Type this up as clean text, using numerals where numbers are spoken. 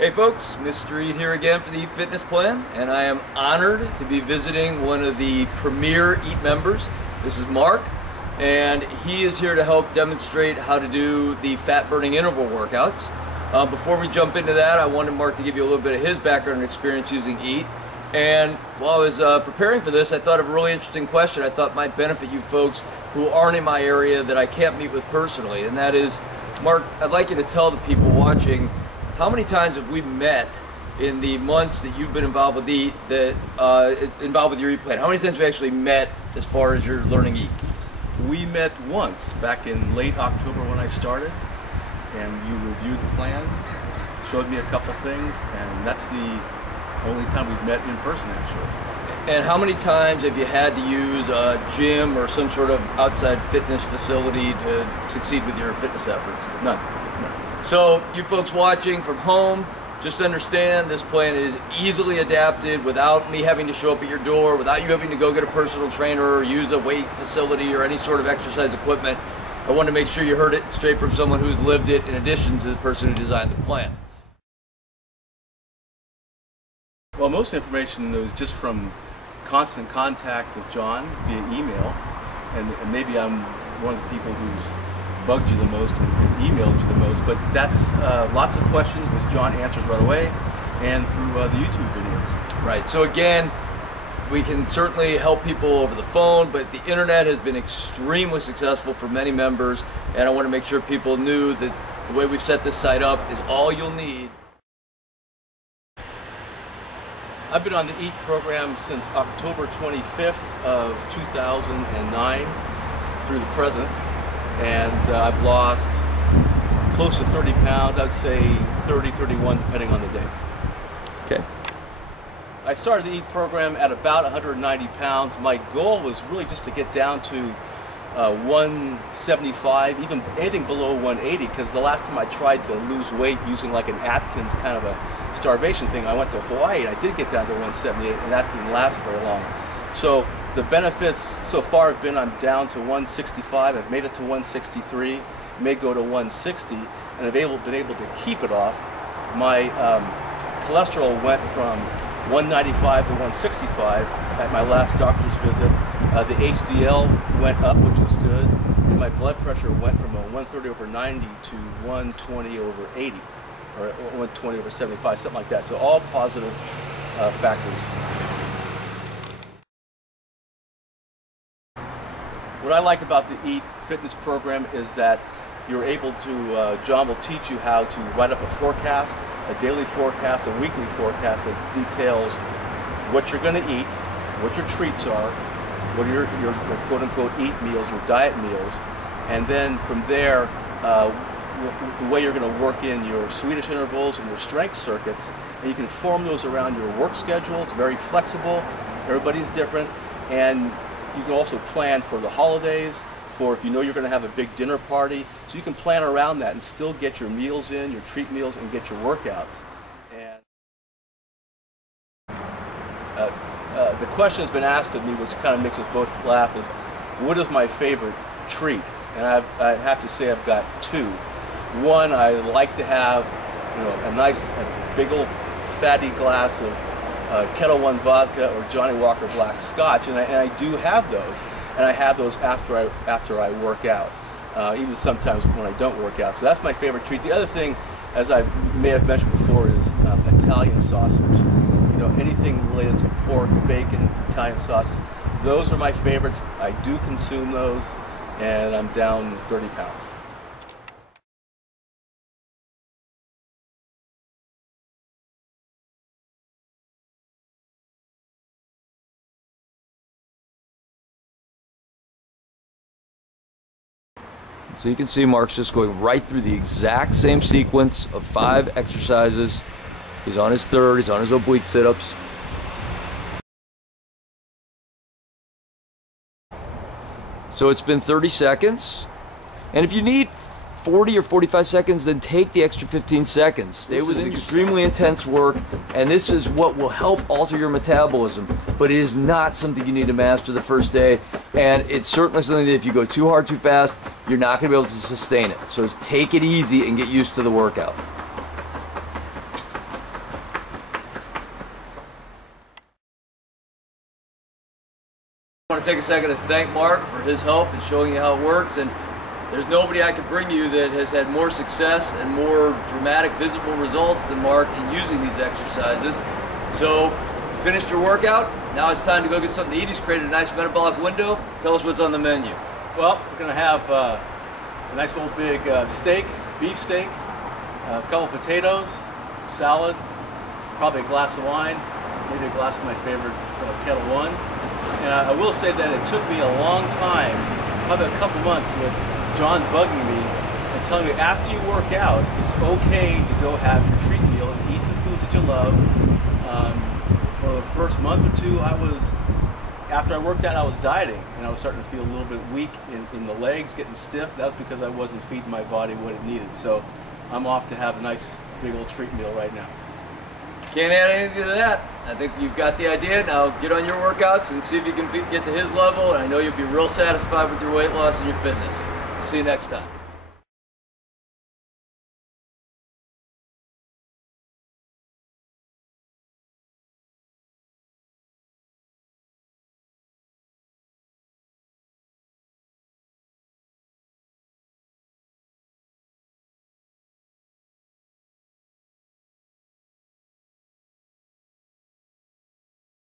Hey folks, Mr. Eat here again for the Eat Fitness Plan, and I am honored to be visiting one of the premier Eat members. This is Mark, and he is here to help demonstrate how to do the fat burning interval workouts. Before we jump into that, I wanted Mark to give you a little bit of his background and experience using Eat. And while I was preparing for this, I thought of a really interesting question I thought might benefit you folks who aren't in my area that I can't meet with personally, and that is, Mark, I'd like you to tell the people watching, how many times have we met in the months that you've been involved with Eat, involved with your Eat plan? How many times have we actually met as far as you're learning Eat? We met once back in late October when I started, and you reviewed the plan, showed me a couple things, and that's the only time we've met in person actually. And how many times have you had to use a gym or some sort of outside fitness facility to succeed with your fitness efforts? None. So you folks watching from home, just understand this plan is easily adapted without me having to show up at your door, without you having to go get a personal trainer or use a weight facility or any sort of exercise equipment. I wanted to make sure you heard it straight from someone who's lived it in addition to the person who designed the plan. Well, most information was just from constant contact with John via email, and maybe I'm one of the people who's bugged you the most and emailed you the most, but that's lots of questions which John answers right away and through the YouTube videos. Right, so again, we can certainly help people over the phone, but the internet has been extremely successful for many members, and I want to make sure people knew that the way we've set this site up is all you'll need. I've been on the EAT program since October 25th of 2009 through the present. And I've lost close to 30 pounds, I'd say 30, 31, depending on the day. Okay. I started the EAT program at about 190 pounds. My goal was really just to get down to 175, even anything below 180, because the last time I tried to lose weight using like an Atkins kind of a starvation thing, I went to Hawaii and I did get down to 178, and that didn't last very long. So the benefits so far have been I'm down to 165, I've made it to 163, may go to 160, and I've been able to keep it off. My cholesterol went from 195 to 165 at my last doctor's visit. The HDL went up, which was good, and my blood pressure went from a 130/90 to 120/80, or 120/75, something like that. So all positive factors. What I like about the EAT fitness program is that you're able to, John will teach you how to write up a forecast, a daily forecast, a weekly forecast that details what you're going to eat, what your treats are, what are your quote-unquote eat meals, your diet meals, and then from there, the way you're going to work in your Swedish intervals and your strength circuits, and you can form those around your work schedule. It's very flexible, everybody's different, and you can also plan for the holidays, for if you know you're going to have a big dinner party, so you can plan around that and still get your meals in, your treat meals, and get your workouts. And the question has been asked of me, which kind of makes us both laugh, is what is my favorite treat? And I have to say I've got two. One, I like to have, you know, a big old fatty glass of Kettle One vodka or Johnny Walker Black Scotch, and I do have those, and I have those after I work out, even sometimes when I don't work out. So that's my favorite treat. The other thing, as I may have mentioned before, is Italian sausage. You know, anything related to pork, bacon, Italian sausage. Those are my favorites. I do consume those, and I'm down 30 pounds. So you can see Mark's just going right through the exact same sequence of 5 exercises. He's on his third, he's on his oblique sit-ups. So it's been 30 seconds. And if you need 40 or 45 seconds, then take the extra 15 seconds. Stay with extremely intense work, and this is what will help alter your metabolism. But it is not something you need to master the first day, and it's certainly something that if you go too hard too fast, you're not going to be able to sustain it. So take it easy and get used to the workout. I want to take a second to thank Mark for his help in showing you how it works, and there's nobody I could bring you that has had more success and more dramatic visible results than Mark in using these exercises. So, you finished your workout, now it's time to go get something to eat. He's created a nice metabolic window. Tell us what's on the menu. Well, we're going to have a nice old big steak, beef steak, a couple potatoes, salad, probably a glass of wine, maybe a glass of my favorite Kettle One. And I will say that it took me a long time, probably a couple months, with John bugging me and telling me after you work out, it's okay to go have your treat meal and eat the foods that you love. For the first month or two, after I worked out, I was dieting, and I was starting to feel a little bit weak in the legs, getting stiff. That was because I wasn't feeding my body what it needed. So I'm off to have a nice big old treat meal right now. Can't add anything to that. I think you've got the idea. Now get on your workouts and see if you can get to his level, and I know you'll be real satisfied with your weight loss and your fitness. See you next time.